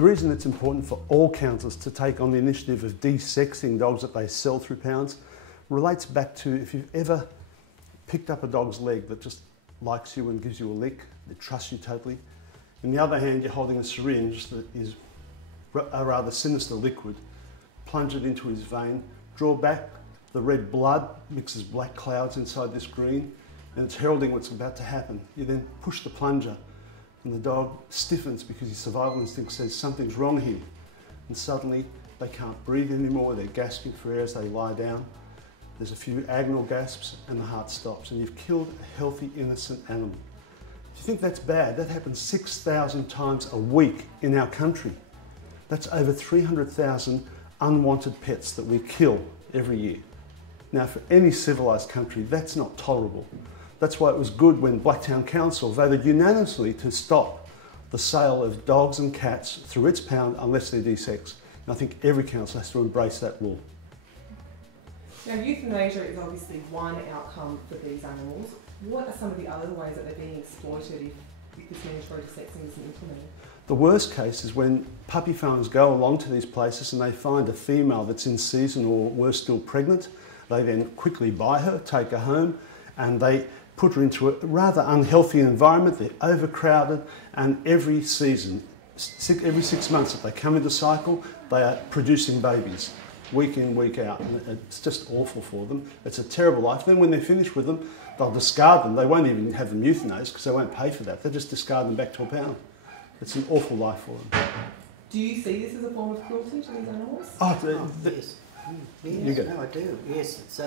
The reason it's important for all councils to take on the initiative of desexing dogs that they sell through pounds relates back to if you've ever picked up a dog's leg that just likes you and gives you a lick, it trusts you totally. On the other hand, you're holding a syringe that is a rather sinister liquid, plunge it into his vein, draw back, the red blood mixes black clouds inside this green, and it's heralding what's about to happen. You then push the plunger, and the dog stiffens because his survival instinct says something's wrong here. And suddenly they can't breathe anymore, they're gasping for air as they lie down. There's a few agonal gasps and the heart stops, and you've killed a healthy, innocent animal. If you think that's bad, that happens 6,000 times a week in our country. That's over 300,000 unwanted pets that we kill every year. Now, for any civilised country, that's not tolerable. That's why it was good when Blacktown Council voted unanimously to stop the sale of dogs and cats through its pound unless they're desexed. And I think every council has to embrace that law. Now, euthanasia is obviously one outcome for these animals. What are some of the other ways that they're being exploited if this mandatory desexing isn't implemented? The worst case is when puppy farmers go along to these places and they find a female that's in season or worse still pregnant. They then quickly buy her, take her home, and they put her into a rather unhealthy environment. They're overcrowded, and every season, every 6 months that they come into cycle, they are producing babies. Week in, week out, and it's just awful for them. It's a terrible life. Then when they're finished with them, they'll discard them. They won't even have them euthanized because they won't pay for that. They just discard them back to a pound. It's an awful life for them. Do you see this as a form of cruelty to these animals? Yes. Yes, no, I do. Yes, it's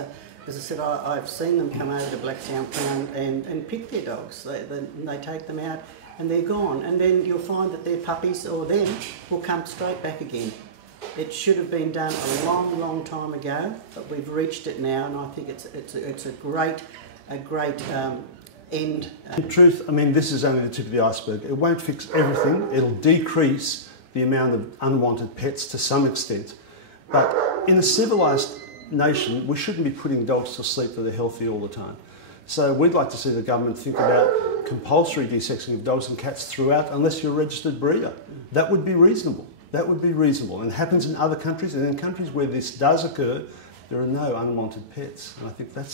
as I said, I've seen them come over to Blacktown Pound and pick their dogs. They take them out and they're gone. And then you'll find that their puppies or them will come straight back again. It should have been done a long, long time ago, but we've reached it now, and I think it's a great end. In truth, I mean, this is only the tip of the iceberg. It won't fix everything. It'll decrease the amount of unwanted pets to some extent. But in a civilised nation, we shouldn't be putting dogs to sleep that are healthy all the time. So we'd like to see the government think about compulsory desexing of dogs and cats throughout, unless you're a registered breeder. That would be reasonable. That would be reasonable, and it happens in other countries, and in countries where this does occur, there are no unwanted pets. And I think that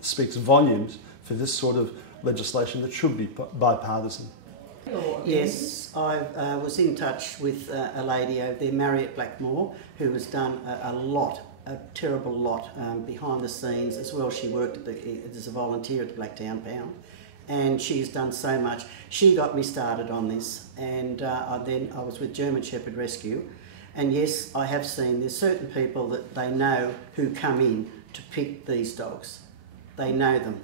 speaks volumes for this sort of legislation that should be bipartisan. Yes, I was in touch with a lady over there, Marriott Blackmore, who has done a terrible lot behind the scenes as well. She worked as a volunteer at the Blacktown Pound, and she's done so much. She got me started on this, and then I was with German Shepherd Rescue, and yes, I have seen there's certain people that they know who come in to pick these dogs. They know them,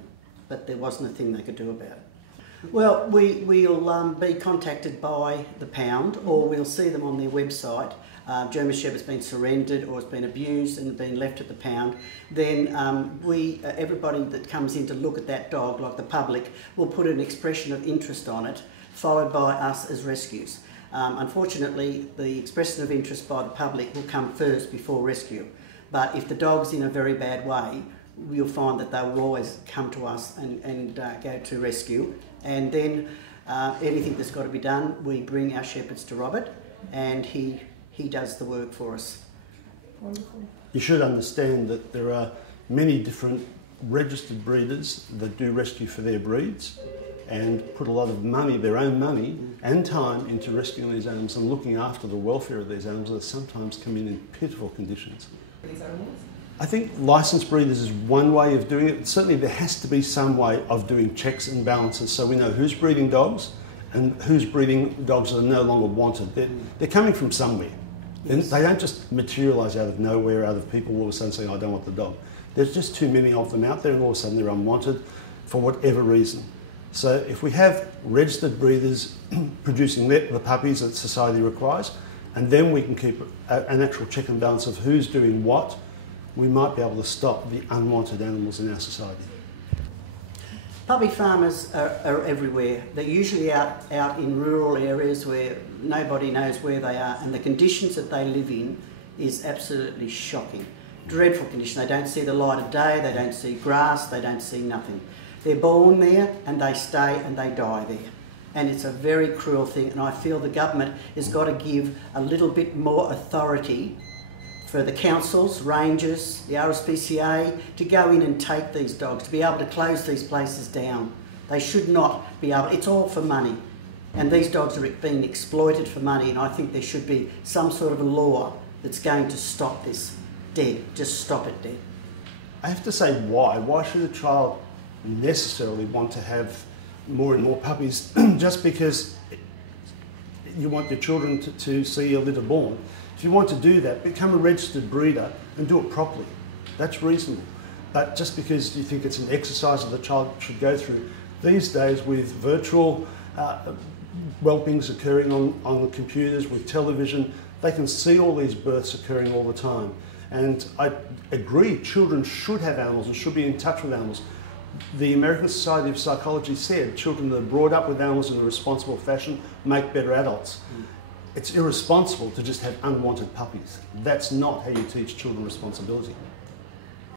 but there wasn't a thing they could do about it. Well, we'll be contacted by the pound, or we'll see them on their website. German Shepherd's been surrendered or has been abused and been left at the pound, then everybody that comes in to look at that dog, like the public, will put an expression of interest on it, followed by us as rescues. Unfortunately, the expression of interest by the public will come first before rescue. But if the dog's in a very bad way, you'll find that they will always come to us and go to rescue. And then anything that's got to be done, we bring our shepherds to Robert, and he does the work for us. Wonderful. You should understand that there are many different registered breeders that do rescue for their breeds and put a lot of money, their own money and time, into rescuing these animals and looking after the welfare of these animals that sometimes come in pitiful conditions. These animals? I think licensed breeders is one way of doing it. Certainly there has to be some way of doing checks and balances so we know who's breeding dogs and who's breeding dogs that are no longer wanted. They're coming from somewhere. Yes. They don't just materialise out of nowhere, out of people all of a sudden saying, I don't want the dog. There's just too many of them out there, and all of a sudden they're unwanted for whatever reason. So if we have registered breeders producing the puppies that society requires, and then we can keep an actual check and balance of who's doing what, we might be able to stop the unwanted animals in our society. Puppy farmers are everywhere. They're usually out in rural areas where nobody knows where they are, and the conditions that they live in is absolutely shocking. Dreadful condition. They don't see the light of day, they don't see grass, they don't see nothing. They're born there and they stay and they die there. And it's a very cruel thing, and I feel the government has got to give a little bit more authority for the councils, rangers, the RSPCA, to go in and take these dogs, to be able to close these places down. They should not be able, it's all for money. And these dogs are being exploited for money, and I think there should be some sort of a law that's going to stop this dead. Just stop it dead. I have to say, why? Why should a child necessarily want to have more and more puppies just because you want your children to see a litter born? If you want to do that, become a registered breeder and do it properly. That's reasonable. But just because you think it's an exercise that the child should go through, these days with virtual whelpings occurring on the computers, with television, they can see all these births occurring all the time. And I agree, children should have animals and should be in touch with animals. The American Society of Psychology said children that are brought up with animals in a responsible fashion make better adults. It's irresponsible to just have unwanted puppies. That's not how you teach children responsibility.